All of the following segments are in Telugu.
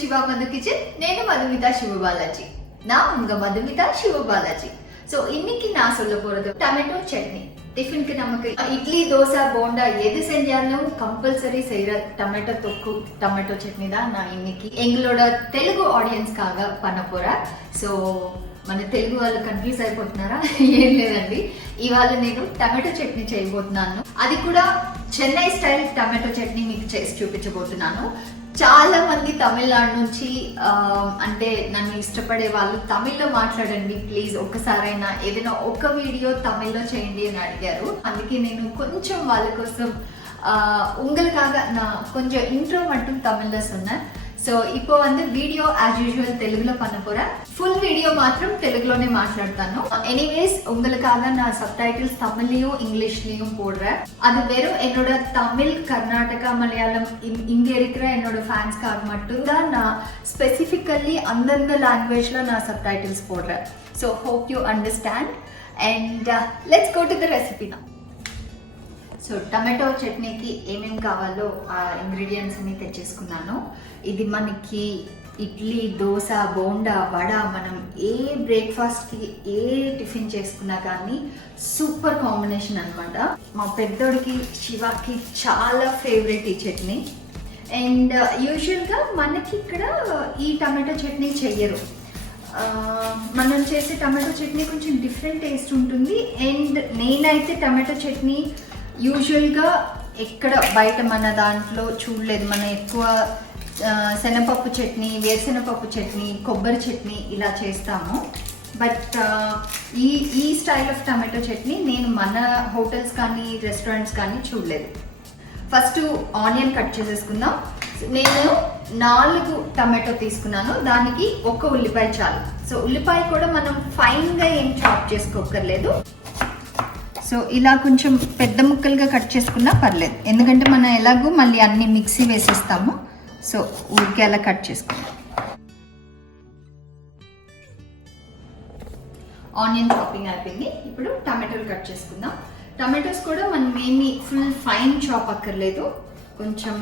சிவா மது கிச்சன். నేను மதுமிதா சிவபாலாஜி. நான் உங்க மதுமிதா சிவபாலாஜி. ஸோ இன்னைக்கு நான் சொல்ல போறது டொமேட்டோ சட்னி. டிஃபனுக்கு நமக்கு இட்லி தோசை போண்டா எது செஞ்சாலும் கம்பல்சரி செய்யற டொமேட்டோ தொக்கு டொமேட்டோ சட்னி தான் நான் இன்னைக்கு எங்களோட தெலுங்கு ఆడియన్స్కాగా பண்ண పోరా. సో మన తెలుగు వాళ్ళు కన్ఫ్యూజ్ అయిపోతున్నారా? ఏం లేదండి, ఇవాళ నేను టమాటో చట్నీ చేయబోతున్నాను. అది కూడా చెన్నై స్టైల్ టమాటో చట్నీ మీకు చేసి చూపించబోతున్నాను. చాలా మంది తమిళనాడు నుంచి అంటే నన్ను ఇష్టపడే వాళ్ళు తమిళ్లో మాట్లాడండి ప్లీజ్, ఒక్కసారైనా ఏదైనా ఒక వీడియో తమిళ్లో చేయండి అని అడిగారు. అందుకే నేను కొంచెం వాళ్ళ కోసం உங்களுக்காக நான் கொஞ்சம் இன்ட்ரோ மட்டும் தமிழ்ல சொன்னேன். ஸோ இப்போ வந்து வீடியோ ஆஸ் யூஷுவல் தெலுங்குல பண்ண போறேன். ஃபுல் வீடியோ மாத்திரம் தெலுங்குலோనే మాట్లాడతాను. ఎనీవేస్ உங்களுக்காக நான் சப்டைட்டில்ஸ் தமிழ்லயும் இங்கிலீஷ்லயும் போடுறேன். அது வெறும் என்னோட தமிழ் கர்நாடகா மலையாளம் இங்க இருக்கிற என்னோட ஃபேன்ஸ்க்காக மட்டும்தான் நான் ஸ்பெசிஃபிக்கலி அந்தந்த லாங்குவேஜ்ல நான் சப்டைட்டில்ஸ் போடுறேன். So hope you understand and let's go to the recipe నా. సో టమాటో చట్నీకి ఏమేమి కావాలో ఆ ఇంగ్రీడియంట్స్ అన్ని తెచ్చేసుకున్నాను. ఇది మనకి ఇడ్లీ దోశ బోండా వడ మనం ఏ బ్రేక్ఫాస్ట్కి ఏ టిఫిన్ చేసుకున్నా కానీ సూపర్ కాంబినేషన్ అనమాట. మా పెద్దోడికి శివాకి చాలా ఫేవరెట్ ఈ చట్నీ. అండ్ యూజువల్గా మనకి ఇక్కడ ఈ టమాటో చట్నీ చెయ్యరు. మనం చేసే టమాటో చట్నీ కొంచెం డిఫరెంట్ టేస్ట్ ఉంటుంది. అండ్ నేనైతే టమాటో చట్నీ యూజువల్గా ఎక్కడ బయట మన దాంట్లో చూడలేదు. మనం ఎక్కువ శనగపప్పు చట్నీ, వేరుశనగపప్పు చట్నీ, కొబ్బరి చట్నీ ఇలా చేస్తాము. బట్ ఈ స్టైల్ ఆఫ్ టమాటో చట్నీ నేను మన హోటల్స్ కానీ రెస్టారెంట్స్ కానీ చూడలేదు. ఫస్ట్ ఆనియన్ కట్ చేసేసుకుందాం. నేను 4 టమాటో తీసుకున్నాను, దానికి 1 ఉల్లిపాయ చాలు. సో ఉల్లిపాయ కూడా మనం ఫైన్గా ఏం చాప్ చేసుకోకర్లేదు. సో ఇలా కొంచెం పెద్ద ముక్కలుగా కట్ చేసుకున్నా పర్లేదు, ఎందుకంటే మనం ఎలాగో మళ్ళీ అన్ని మిక్సీ వేసేస్తాము. సో ఊరికే అలా కట్ చేసుకుందాం. ఆనియన్ చాపింగ్ అయిపోయింది. ఇప్పుడు టమాటోలు కట్ చేసుకుందాం. టమాటోస్ కూడా మనం ఏమి ఫుల్ ఫైన్ చాప్ అక్కర్లేదు, కొంచెం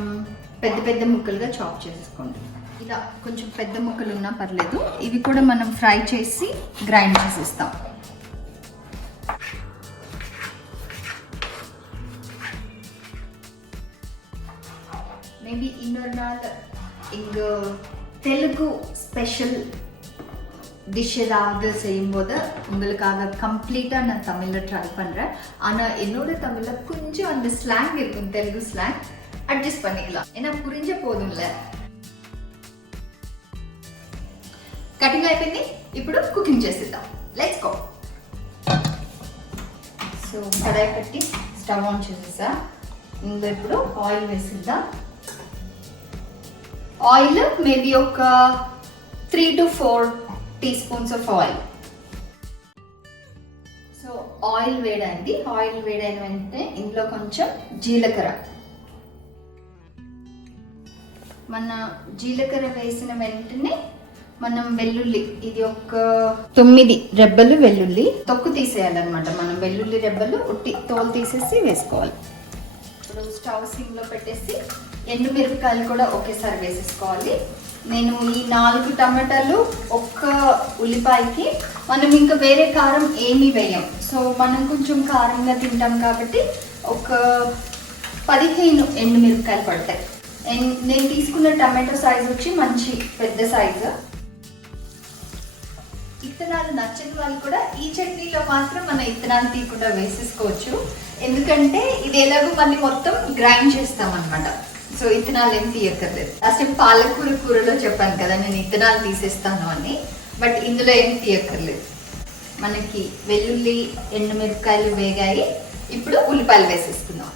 పెద్ద పెద్ద ముక్కలుగా చాప్ చేసుకోండి. ఇలా కొంచెం పెద్ద ముక్కలు ఉన్నా పర్లేదు. ఇవి కూడా మనం ఫ్రై చేసి గ్రైండ్ చేసేస్తాం. மேபி இன்னொரு நாள் இங்கே தெலுங்கு ஸ்பெஷல் டிஷ் ஏதாவது செய்யும்போது உங்களுக்காக கம்ப்ளீட்டாக நான் தமிழில் ட்ரை பண்ணுறேன். ஆனால் என்னோட தமிழில் கொஞ்சம் அந்த ஸ்லாங் இருக்கும், தெலுங்கு ஸ்லாங், அட்ஜஸ்ட் பண்ணிக்கலாம். ஏன்னா புரிஞ்ச போதும்ல. కటింగ్ అయిపోయింది, ఇప్పుడు కుకింగ్ చేసేద్దాం. Let's go. సో కడాయి పెట్టి స్టవ్ ఆన్ చేసేసా. ఇందులో ఇప్పుడు ఆయిల్ వేసిద్దాం. ఆయిల్ మేబీ ఒక 3 to 4 teaspoons of oil. So oil వేడైంది. ఆయిల్ వేడైన వెంటనే ఇందులో కొంచెం జీలకర్ర. మన జీలకర్ర వేసిన వెంటనే మనం వెల్లుల్లి, ఇది ఒక 9 రెబ్బలు వెల్లుల్లి తొక్కు తీసేయాలన్నమాట. మనం వెల్లుల్లి రెబ్బలు ఉట్టి తోలు తీసేసి వేసుకోవాలి. ఇప్పుడు స్టవ్ సిమ్లో పెట్టేసి ఎండుమిరపకాయలు కూడా ఒకేసారి వేసేసుకోవాలి. నేను ఈ 4 టమాటాలు 1 ఉల్లిపాయకి మనం ఇంకా వేరే కారం ఏమీ వేయం. సో మనం కొంచెం కారంగా తింటాం కాబట్టి ఒక 15 ఎండుమిరపకాయలు పడతాయి. నేను తీసుకున్న టమాటో సైజ్ వచ్చి మంచి పెద్ద సైజు. ఇత్తనాలు నచ్చని వాళ్ళు కూడా ఈ చట్నీలో మాత్రం మన ఇత్తనాలు తీయకుండా వేసేసుకోవచ్చు, ఎందుకంటే ఇది ఎలాగో మళ్ళీ మొత్తం గ్రైండ్ చేస్తాం అనమాట. సో ఇత్తనాలు ఏం తీయక్కర్లేదు. లాస్ట్ పాలకూర కూరలో చెప్పాను కదా నేను ఇత్తనాలు తీసేస్తాను అని, బట్ ఇందులో ఏం తీయక్కర్లేదు. మనకి వెల్లుల్లి ఎండుమిరపకాయలు వేగాయి. ఇప్పుడు ఉల్లిపాయలు వేసేసుకుందాం.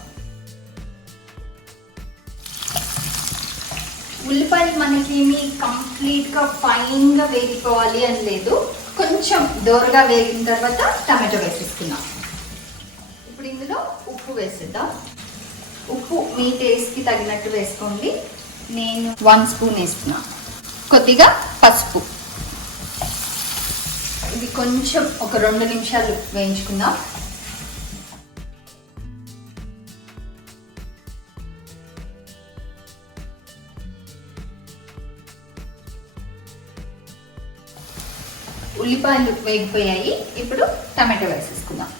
ఉల్లిపాయలు మనకి కంప్లీట్గా ఫైన్గా వేగిపోవాలి అని లేదు, కొంచెం దోరగా వేగిన తర్వాత టమాటో వేసేసుకుందాం. ఇప్పుడు ఇందులో ఉప్పు వేసేద్దాం. ఉప్పు మీ టేస్ట్కి తగినట్టు వేసుకోండి. నేను 1 స్పూన్ వేస్తున్నా. కొద్దిగా పసుపు. ఇది కొంచెం ఒక 2 నిమిషాలు వేయించుకుందాం. ఉల్లిపాయలు వేగిపోయాయి. ఇప్పుడు టమాటో వేసేసుకుందాం.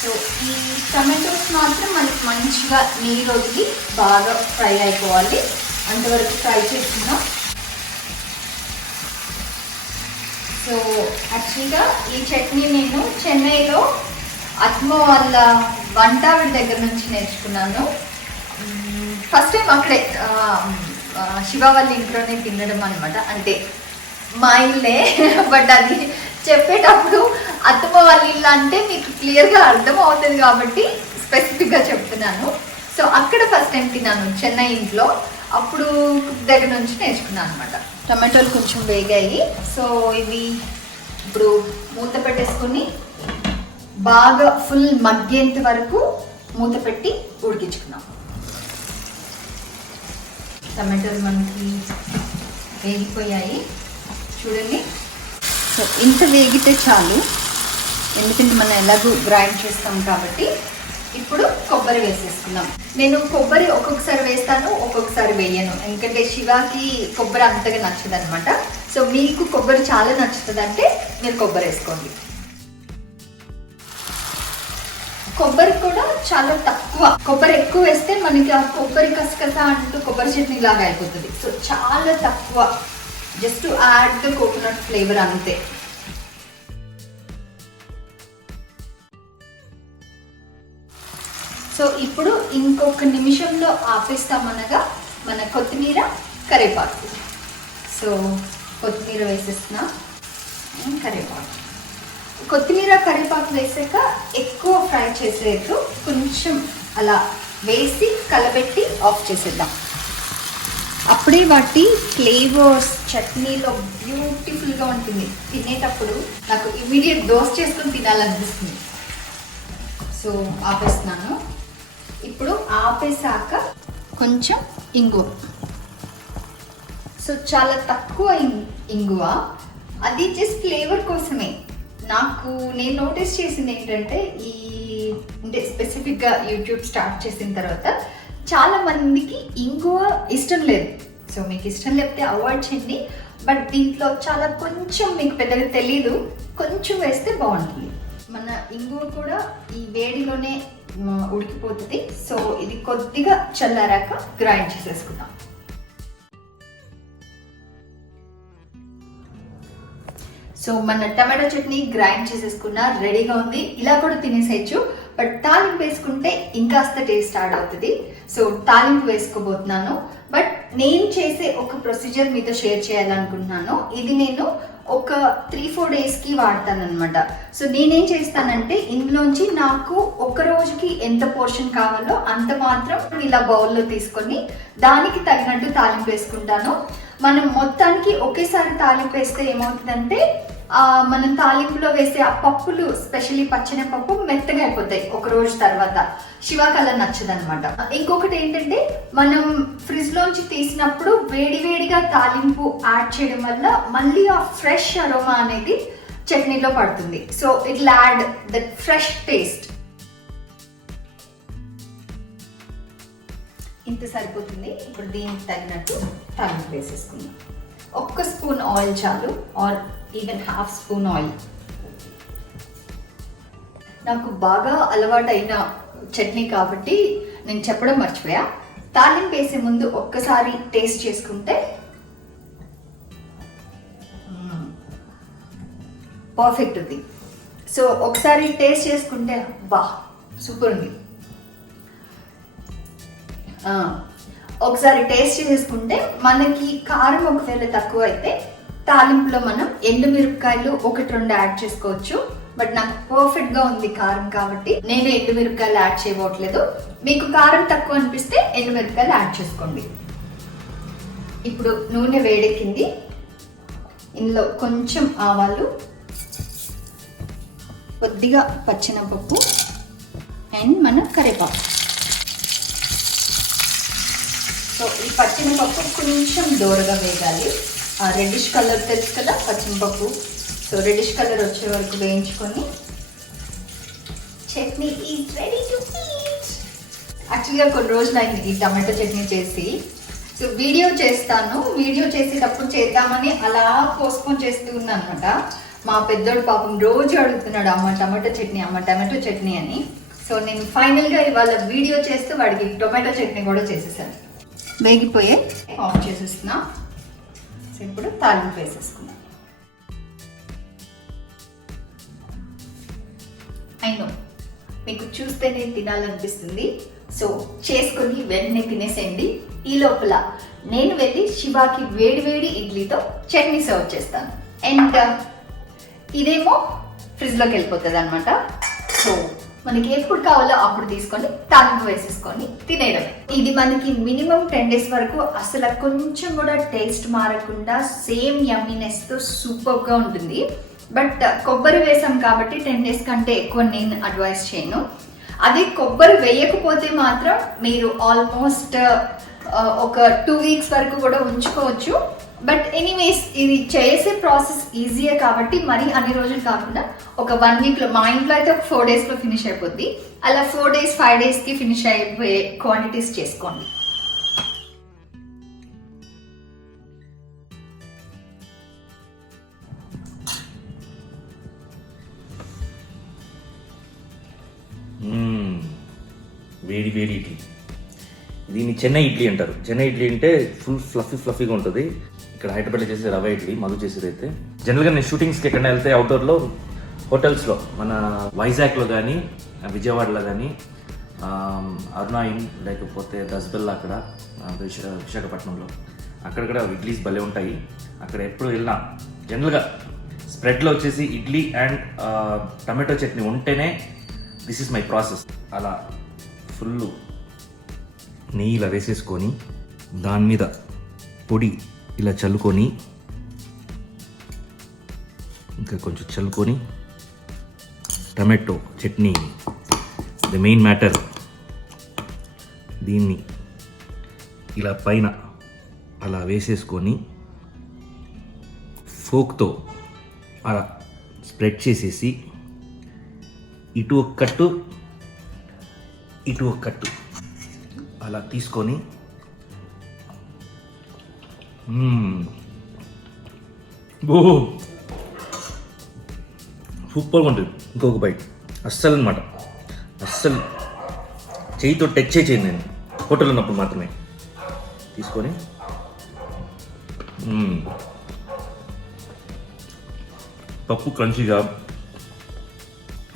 సో ఈ టమాటోస్ మాత్రం మనకి మంచిగా నీరు వదిలి బాగా ఫ్రై అయిపోవాలి. అంతవరకు ఫ్రై చేసుకుందాం. సో యాక్చువల్గా ఈ చట్నీ నేను చెన్నైలో అత్మ వాళ్ళ వంటావిడ దగ్గర నుంచి నేర్చుకున్నాను. ఫస్ట్ టైం అక్కడే శివ వాళ్ళ ఇంట్లోనే తినడం అనమాట. అంటే మా ఇల్లే, బట్ అది చెప్పేటప్పుడు అత్తమ్మ వాళ్ళ ఇల్లు అంటే మీకు క్లియర్గా అర్థం అవుతుంది కాబట్టి స్పెసిఫిక్గా చెప్తున్నాను. సో అక్కడ ఫస్ట్ టైం తిన్నాను చెన్నై ఇంట్లో. అప్పుడు దగ్గర నుంచి నేర్చుకున్నాను అనమాట. టమాటోలు కొంచెం వేగాయి. సో ఇవి ఇప్పుడు మూత పెట్టేసుకొని బాగా ఫుల్ మగ్గేంత వరకు మూత పెట్టి ఉడికించుకున్నాం. టమాటోలు మనకి వేగిపోయాయి చూడండి. సో ఇంత వేగితే చాలు, ఎందుకంటే మనం ఎలాగూ గ్రైండ్ చేస్తాం కాబట్టి. ఇప్పుడు కొబ్బరి వేసేసుకుందాం. నేను కొబ్బరి ఒక్కొక్కసారి వేస్తాను, ఒక్కొక్కసారి వేయను, ఎందుకంటే శివాకి కొబ్బరి అంతగా నచ్చదు అనమాట. సో మీకు కొబ్బరి చాలా నచ్చుతుంది అంటే మీరు కొబ్బరి వేసుకోండి. కొబ్బరి కూడా చాలా తక్కువ, కొబ్బరి ఎక్కువ వేస్తే మనకి ఆ కొబ్బరి కసకస అంటూ కొబ్బరి చట్నీ లాగా అయిపోతుంది. సో చాలా తక్కువ, just add the coconut flavour అంతే. సో ఇప్పుడు ఇంకొక నిమిషంలో ఆపేస్తామనగా మన కొత్తిమీర కరివేపాకు. సో కొత్తిమీర వేసేస్తున్నా, కరివేపాకు. కొత్తిమీర కరివేపాకు వేసాక ఎక్కువ ఫ్రై చేసేది, కొంచెం అలా వేసి కలబెట్టి ఆఫ్ చేసేద్దాం. అప్పుడే వాటి ఫ్లేవర్స్ చట్నీలో బ్యూటిఫుల్గా ఉంటుంది. తినేటప్పుడు నాకు ఇమీడియట్ దోశ చేసుకొని తినాలనిపిస్తుంది. సో ఆపేస్తున్నాను. ఇప్పుడు ఆపేసాక కొంచెం ఇంగువ. సో చాలా తక్కువ ఇంగువ, అది జస్ట్ ఫ్లేవర్ కోసమే. నేను నోటీస్ చేసింది ఏంటంటే ఈ అంటే స్పెసిఫిక్గా యూట్యూబ్ స్టార్ట్ చేసిన తర్వాత చాలా మందికి ఇంగువ ఇష్టం లేదు. సో మీకు ఇష్టం లేకపోతే అవాయిడ్ చేయండి. బట్ దీంట్లో చాలా కొంచెం, మీకు పెద్దగా తెలీదు, కొంచెం వేస్తే బాగుంటుంది. మన ఇంగువ కూడా ఈ వేడిలోనే ఉడికిపోతుంది. సో ఇది కొద్దిగా చల్లారాక గ్రైండ్ చేసేసుకుందాం. సో మన టమాటో చట్నీ గ్రైండ్ చేసేసుకున్న రెడీగా ఉంది. ఇలా కూడా తినేసేయచ్చు, బట్ తాలింపు వేసుకుంటే ఇంకాస్త టేస్ట్ యాడ్ అవుతుంది. సో తాలింపు వేసుకోబోతున్నాను. బట్ నేను చేసే ఒక ప్రొసీజర్ మీతో షేర్ చేయాలనుకుంటున్నాను. ఇది నేను ఒక 3-4 డేస్కి వాడతాను అనమాట. సో నేనేం చేస్తానంటే ఇందులోంచి నాకు ఒక రోజుకి ఎంత పోర్షన్ కావాలో అంత మాత్రం ఇలా బౌల్లో తీసుకొని దానికి తగినట్టు తాలింపు వేసుకుంటాను. మనం మొత్తానికి ఒకేసారి తాలింపు వేస్తే ఏమవుతుందంటే మనం తాలింపులో వేసే ఆ పప్పులు, స్పెషల్లీ పచ్చెనపప్పు మెత్తగా అయిపోతాయి ఒక రోజు తర్వాత. శివాకి అలా నచ్చదు అనమాట. ఇంకొకటి ఏంటంటే మనం ఫ్రిడ్జ్ లోంచి తీసినప్పుడు వేడివేడిగా తాలింపు యాడ్ చేయడం వల్ల మళ్ళీ ఆ ఫ్రెష్ అరోమా అనేది చట్నీలో పడుతుంది. So it will add that fresh taste. ఇంత సరిపోతుంది. ఇప్పుడు దీనికి తగినట్టు తాలింపు వేసేసుకుందాం. 1 స్పూన్ ఆయిల్ చాలు, ఆర్ ఈవెన్ 1/2 స్పూన్ ఆయిల్. నాకు బాగా అలవాటైన చట్నీ కాబట్టి నేను చెప్పడం మర్చిపోయా. తాలింపు వేసే ముందు ఒక్కసారి టేస్ట్ చేసుకుంటే పర్ఫెక్ట్ ఉంది. సో ఒకసారి టేస్ట్ చేసుకుంటే బా సూపర్ ఉంది. ఒకసారి టేస్ట్ చేసుకుంటే మనకి కారం ఒకవేళ తక్కువ అయితే తాలింపులో మనం ఎండుమిరపకాయలు 1-2 యాడ్ చేసుకోవచ్చు. బట్ నాకు పర్ఫెక్ట్గా ఉంది కారం కాబట్టి నేను ఎండుమిరపకాయలు యాడ్ చేయబోట్లేదు. మీకు కారం తక్కువ అనిపిస్తే ఎండుమిరపకాయలు యాడ్ చేసుకోండి. ఇప్పుడు నూనె వేడెక్కింది. ఇందులో కొంచెం ఆవాలు, కొద్దిగా పచ్చెనపప్పు అండ్ మన కరివేపాకు. సో ఈ పచ్చెనపప్పు కొంచెం దూరగా వేగాలి. రెడ్డిష్ కలర్ తెలుసు కదా పచ్చెనపప్పు. సో రెడ్డిష్ కలర్ వచ్చే వరకు వేయించుకొని chutney is ready to eat. యాక్చువల్గా కొన్ని రోజులు అయింది ఈ టమాటో చట్నీ చేసి. సో వీడియో చేసేటప్పుడు చేద్దామని అలా పోస్ట్పోన్ చేస్తూ ఉన్నాను అనమాట. మా పెద్దోడు పాపం రోజు అడుగుతున్నాడు అమ్మ టమాటో చట్నీ అని. సో నేను ఫైనల్గా ఇవాళ వీడియో చేస్తూ వాడికి టొమాటో చట్నీ కూడా చేసేసాను. వేగిపోయే ఆఫ్ చేసేస్తున్నా. సో ఇప్పుడు తాలింపు వేసేసుకున్నాను. అయినో మీకు చూస్తేనే తినాలనిపిస్తుంది. సో చేసుకొని వెంటనే తినేసేయండి. ఈ లోపల నేను వెళ్ళి శివాకి వేడి ఇడ్లీతో చట్నీ సర్వ్ చేస్తాను. అండ్ ఇదేమో ఫ్రిడ్జ్లోకి వెళ్ళిపోతుంది అనమాట. సో మనకి ఎప్పుడు కావాలో అప్పుడు తీసుకొని తాలింపు వేసేసుకొని తినేయడమే. ఇది మనకి మినిమం 10 days వరకు అసలు కొంచెం కూడా టేస్ట్ మారకుండా సేమ్ యమ్మీనెస్తో సూపర్గా ఉంటుంది. బట్ కొబ్బరి వేసాం కాబట్టి 10 days కంటే ఎక్కువ నేను అడ్వైస్ చేయను. అదే కొబ్బరి వేయకపోతే మాత్రం మీరు ఆల్మోస్ట్ ఒక 2 weeks వరకు కూడా ఉంచుకోవచ్చు. బట్ ఎనీవేస్ ఇది చేసే ప్రాసెస్ ఈజీయే కాబట్టి మరి అన్ని రోజులు కాకుండా ఒక 1 weekలో, మా ఇంట్లో అయితే ఒక 4 daysలో ఫినిష్ అయిపోద్ది. అలా 4 days 5 daysకి ఫినిష్ అయిపోయే క్వాంటిటీస్ చేసుకోండి. వేడి ఇడ్లీ. దీన్ని చెన్నై ఇడ్లీ అంటారు. చెన్నై ఇడ్లీ అంటే ఫుల్ ఫ్లఫీగా ఉంటుంది. ఇక్కడ హైదరాబాద్లో చేసేది రవ్వ ఇడ్లీ, మధు చేసేది అయితే. జనరల్గా నేను షూటింగ్స్కి ఎక్కడైనా వెళ్తే అవుట్డోర్లో హోటల్స్లో మన వైజాగ్లో కానీ విజయవాడలో కానీ అరుణా ఇన్ లేకపోతే దస్బెల్లా అక్కడ విశాఖపట్నంలో అక్కడ ఇడ్లీస్ భలే ఉంటాయి. అక్కడ ఎప్పుడు వెళ్ళినా జనరల్గా స్ప్రెడ్లో వచ్చేసి ఇడ్లీ అండ్ టమాటో చట్నీ ఉంటేనే దిస్ ఈస్ మై ప్రాసెస్. అలా ఫుల్ నెయ్యి ఇలా వేసేసుకొని దాని మీద పొడి ఇలా చల్లుకొని ఇంకా కొంచెం చల్లుకొని tomato chutney the main matter. దీన్ని ఇలా పైన అలా వేసేసుకొని ఫోక్తో అలా స్ప్రెడ్ చేసేసి ఇటు ఒక కట్టు అలా తీసుకొని సూపర్గా ఉంటుంది. ఇంకొక బైట్ అస్సలు అనమాట, అస్సలు చేయితో టచ్ చేయండి. నేను హోటల్ ఉన్నప్పుడు మాత్రమే తీసుకొని పప్పు క్రంచీగా,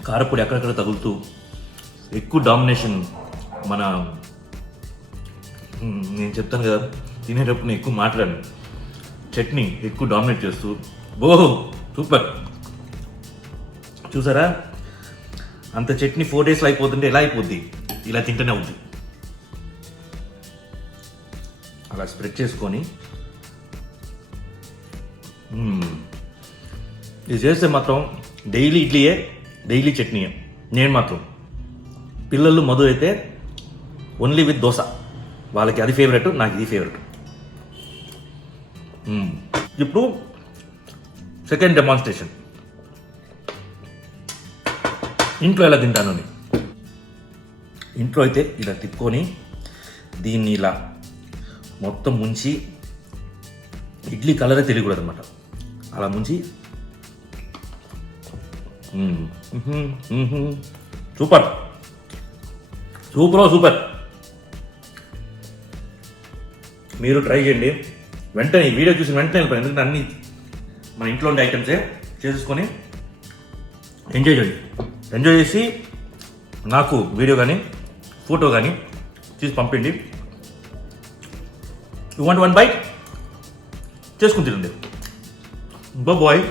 కారపొడి అక్కడక్కడ తగులుతూ, ఎక్కువ డామినేషన్ మన నేను చెప్తాను కదా తినేటప్పుడు నేను ఎక్కువ మాట్లాడాను, చట్నీ ఎక్కువ డామినేట్ చేస్తూ సూపర్. చూసారా అంత చట్నీ 4 daysలో అయిపోతుంటే ఎలా అయిపోద్ది? ఇలా తింటూనే అవుద్ది. అలా స్ప్రెడ్ చేసుకొని ఇది చేస్తే మాత్రం డైలీ ఇడ్లీయే, డైలీ చట్నీయే. నేను మాత్రం పిల్లలు మధు అయితే ఓన్లీ విత్ దోశ, వాళ్ళకి అది ఫేవరెట్, నాకు ఇది ఫేవరెట్. ఇప్పుడు సెకండ్ డెమాన్స్ట్రేషన్ ఇంట్లో ఎలా తింటాను. ఇంట్లో అయితే ఇలా తిప్పుకొని దీన్ని ఇలా మొత్తం ముంచి, ఇడ్లీ కలరే తెలియకూడదు అనమాట, అలా ముంచి సూపర్. మీరు ట్రై చేయండి. వెంటనే ఈ వీడియో చూసి వెంటనే వెళ్ళిపోయి, ఎందుకంటే అన్ని మన ఇంట్లో ఉండే ఐటమ్సే చేసేసుకొని ఎంజాయ్ చేయండి. ఎంజాయ్ చేసి నాకు వీడియో కానీ ఫోటో కానీ తీసి పంపిండి. యూ వాంట్ 1 bite చేసుకుని తినండి. బాయ్.